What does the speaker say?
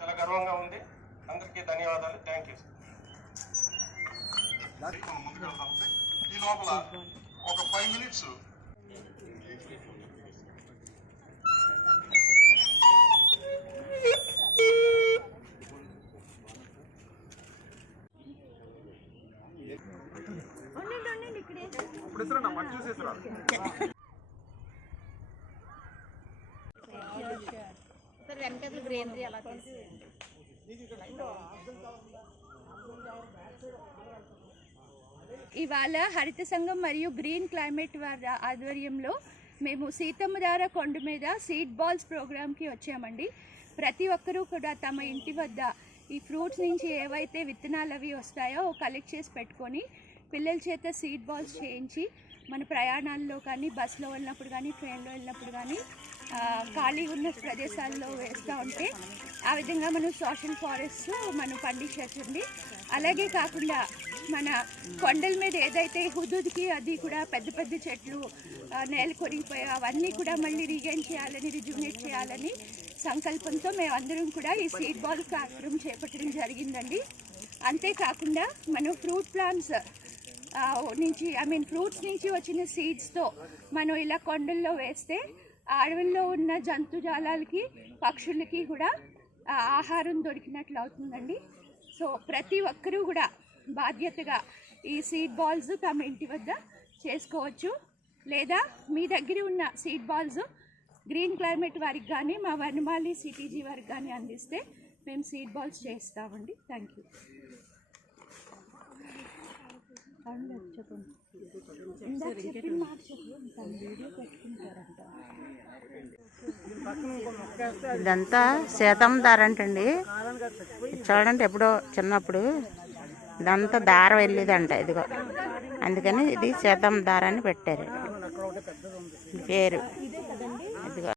చాలా గర్వంగా ఉంది. అందరికీ ధన్యవాదాలు. Thank you. ఈ లోపల ఒక 5 minutes ఇప్పుడు నా మంచి చూసేసరా సార్ వెనకాల గ్రీనరీ అలా ఇవాళ హరిత సంఘం మరియు గ్రీన్ క్లైమేట్ వారి ఆధ్వర్యంలో మేము సీతమ్మధార కొండ మీద సీడ్ బాల్స్ ప్రోగ్రామ్కి వచ్చామండి. ప్రతి ఒక్కరూ కూడా తమ ఇంటి వద్ద ఈ ఫ్రూట్స్ నుంచి ఏవైతే విత్తనాలు అవి వస్తాయో కలెక్ట్ చేసి పెట్టుకొని పిల్లల చేత సీడ్ బాల్స్ చేయించి మన ప్రయాణాల్లో కానీ బస్సులో వెళ్ళినప్పుడు కానీ ట్రైన్లో వెళ్ళినప్పుడు కానీ ఖాళీ ఉన్న ప్రదేశాల్లో వేస్తూ ఉంటే ఆ విధంగా మనం సోషల్ ఫారెస్ట్ మనం పండించండి. అలాగే కాకుండా మన కొండల మీద ఏదైతే హుదూద్కి అది కూడా పెద్ద పెద్ద చెట్లు నేల కొరిగిపోయి అవన్నీ కూడా మళ్ళీ రీగైన్ చేయాలని రిజ్యూనేట్ చేయాలని సంకల్పంతో మేమందరం కూడా ఈ సీడ్ బాల్ కార్యక్రమం చేపట్టడం జరిగిందండి. అంతేకాకుండా మనం ఫ్రూట్ ప్లాంట్స్ నుంచి ఫ్రూట్స్ నుంచి వచ్చిన సీడ్స్తో మనం ఇలా కొండల్లో వేస్తే అడవుల్లో ఉన్న జంతుజాలాలకి పక్షులకి కూడా ఆహారం దొరికినట్లు అవుతుందండి. సో ప్రతి ఒక్కరూ కూడా బాధ్యతగా ఈ సీడ్ బాల్స్ తమ ఇంటి వద్ద చేసుకోవచ్చు. లేదా మీ దగ్గర ఉన్న సీడ్ బాల్స్ గ్రీన్ క్లైమేట్ వారికి కానీ మా వనమాలి సిటీజీ వారికి కానీ అందిస్తే మేము సీడ్ బాల్స్ చేస్తామండి. Thank you. ఇదంతా సీతమ్మధార అంటండి. చూడండి, ఎప్పుడో చిన్నప్పుడు ఇదంతా దార వెళ్ళేదంట. ఇదిగో అందుకని ఇది సీతమ్మధార అని పెట్టారు పేరు. ఇదిగో